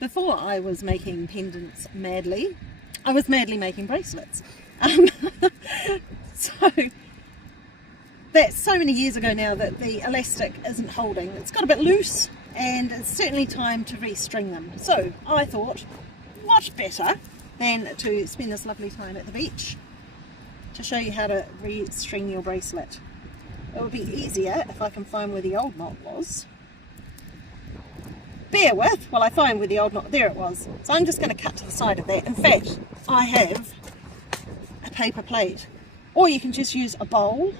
Before I was making pendants madly, I was madly making bracelets. So that's so many years ago now that the elastic isn't holding. It's got a bit loose and it's certainly time to restring them. So I thought, what better than to spend this lovely time at the beach to show you how to restring your bracelet. It would be easier if I can find where the old knot was. Bear with while I find where the old knot, there it was. So I'm just going to cut to the side of that. In fact, I have a paper plate, or you can just use a bowl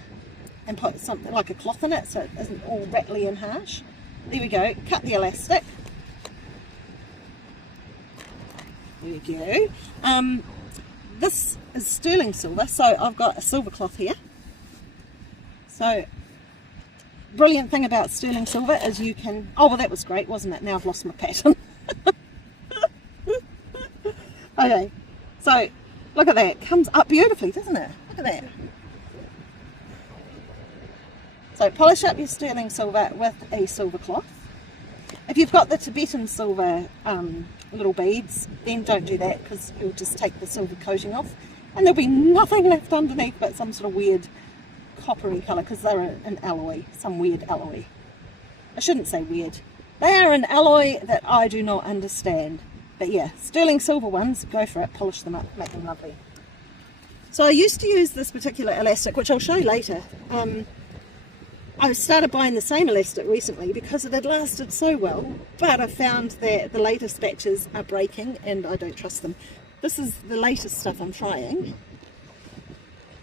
and put something like a cloth in it so it isn't all rattly and harsh. There we go, cut the elastic. There we go. This is sterling silver, so I've got a silver cloth here. So brilliant thing about sterling silver is you can, oh well that was great wasn't it, now I've lost my pattern. Okay, so look at that, it comes up beautifully doesn't it, look at that. So polish up your sterling silver with a silver cloth. If you've got the Tibetan silver little beads, then don't do that because you'll just take the silver coating off and there'll be nothing left underneath but some sort of weird coppery colour because they're an alloy, some weird alloy. I shouldn't say weird. They are an alloy that I do not understand. But yeah, sterling silver ones, go for it, polish them up, make them lovely. So I used to use this particular elastic, which I'll show you later. I started buying the same elastic recently because it had lasted so well, but I found that the latest batches are breaking and I don't trust them. This is the latest stuff I'm trying.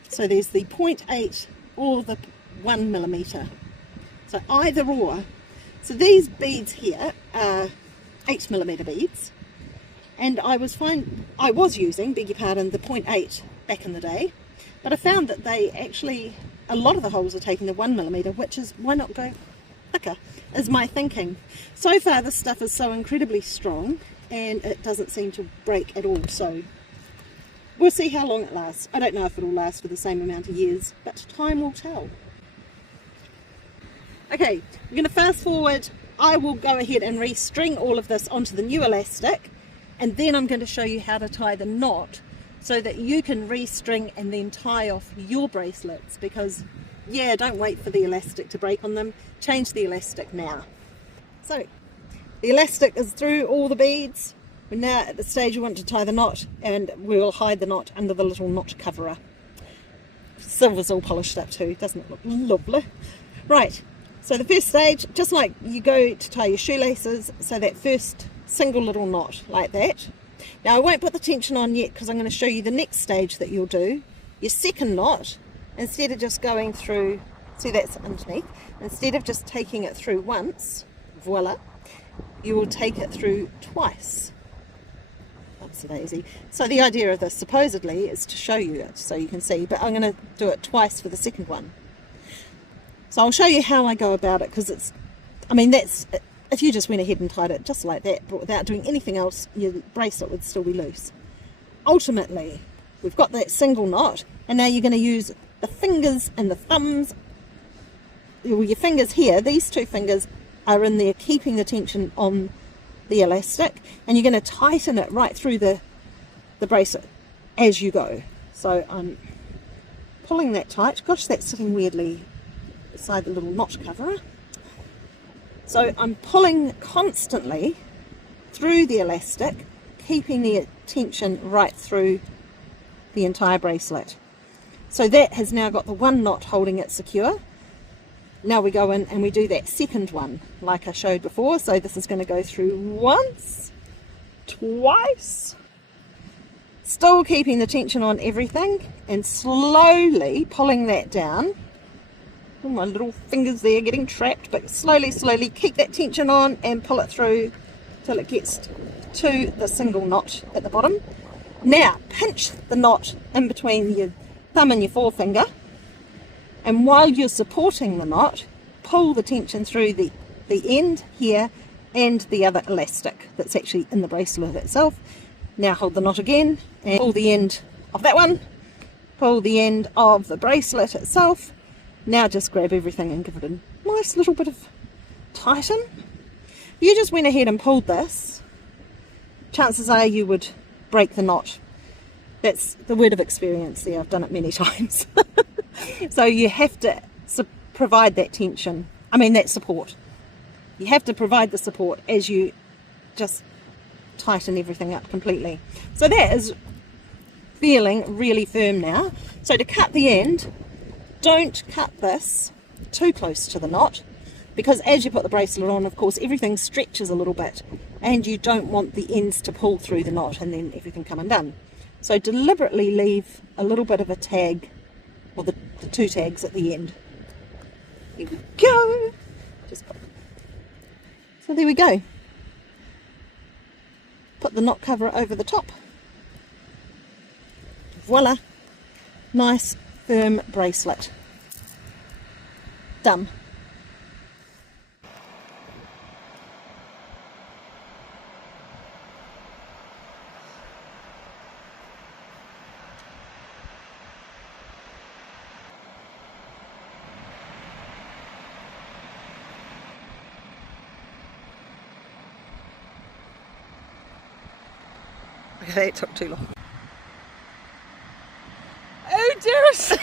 So there's the 0.8 or the 1mm. So either or. So these beads here are 8mm beads. And I was using, beg your pardon, the 0.8 back in the day. But I found that they actually, a lot of the holes are taking the 1mm, which is, why not go thicker, is my thinking. So far this stuff is so incredibly strong and it doesn't seem to break at all. So we'll see how long it lasts. I don't know if it'll last for the same amount of years, but time will tell. Okay, we're going to fast forward. I will go ahead and restring all of this onto the new elastic, and then I'm going to show you how to tie the knot so that you can restring and then tie off your bracelets, because yeah, don't wait for the elastic to break on them, change the elastic now. So the elastic is through all the beads. We're now at the stage we want to tie the knot, and we'll hide the knot under the little knot coverer. Silver's all polished up too, doesn't it look lovely? Right, so the first stage, just like you go to tie your shoelaces, so that first single little knot like that. Now I won't put the tension on yet because I'm going to show you the next stage that you'll do. Your second knot, instead of just going through, see that's underneath, instead of just taking it through once, voila, you will take it through twice. Daisy. So the idea of this supposedly is to show you it so you can see, but I'm going to do it twice for the second one. So I'll show you how I go about it, because it's, I mean, that's, if you just went ahead and tied it just like that but without doing anything else, your bracelet would still be loose. Ultimately we've got that single knot, and now you're going to use the fingers and the thumbs, well, your fingers here, these two fingers are in there keeping the tension on the elastic, and you're going to tighten it right through the bracelet as you go. So I'm pulling that tight. Gosh, that's sitting weirdly beside the little knot coverer. So I'm pulling constantly through the elastic, keeping the tension right through the entire bracelet. So that has now got the one knot holding it secure. Now we go in and we do that second one like I showed before. So this is going to go through once, twice, still keeping the tension on everything, and slowly pulling that down. Oh, my little fingers there getting trapped, but slowly keep that tension on and pull it through till it gets to the single knot at the bottom. Now pinch the knot in between your thumb and your forefinger, and while you're supporting the knot, pull the tension through the end here and the other elastic that's actually in the bracelet itself. Now hold the knot again and pull the end of that one, pull the end of the bracelet itself. Now just grab everything and give it a nice little bit of tighten. You just went ahead and pulled this, chances are you would break the knot. That's the word of experience there, I've done it many times. So you have to provide that tension, that support. You have to provide the support as you just tighten everything up completely. So that is feeling really firm now. So to cut the end, don't cut this too close to the knot, because as you put the bracelet on, of course, everything stretches a little bit and you don't want the ends to pull through the knot and then everything come undone. So deliberately leave a little bit of a tag, or the 2 tags at the end. Here we go. So there we go. Put the knot cover over the top. Voila! Nice firm bracelet. Done. Okay, it took too long. Oh dearest!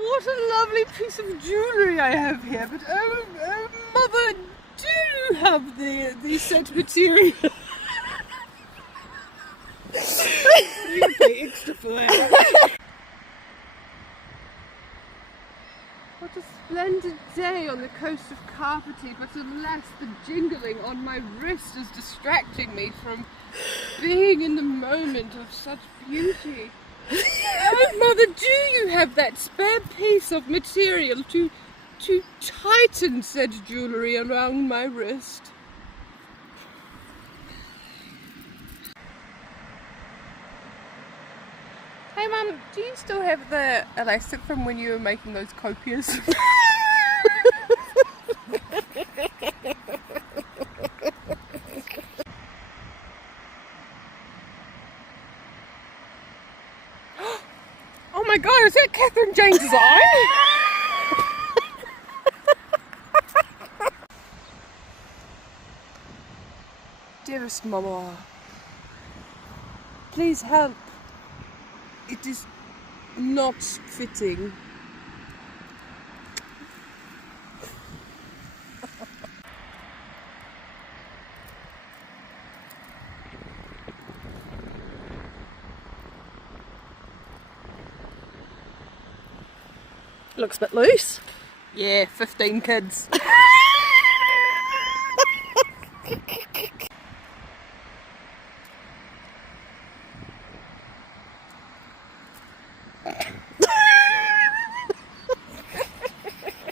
What a lovely piece of jewellery I have here, but oh mother, do you have the set material? You pay extra for that. What a splendid day on the coast of Carpety, but alas, the jingling on my wrist is distracting me from being in the moment of such beauty. Oh mother, do you have that spare piece of material to tighten said jewellery around my wrist? Hey Mum, do you still have the elastic from when you were making those copias? Oh my god, is that Catherine Jane's eye? Dearest Mama, please help. It is not fitting. Looks a bit loose. Yeah, 15 kids.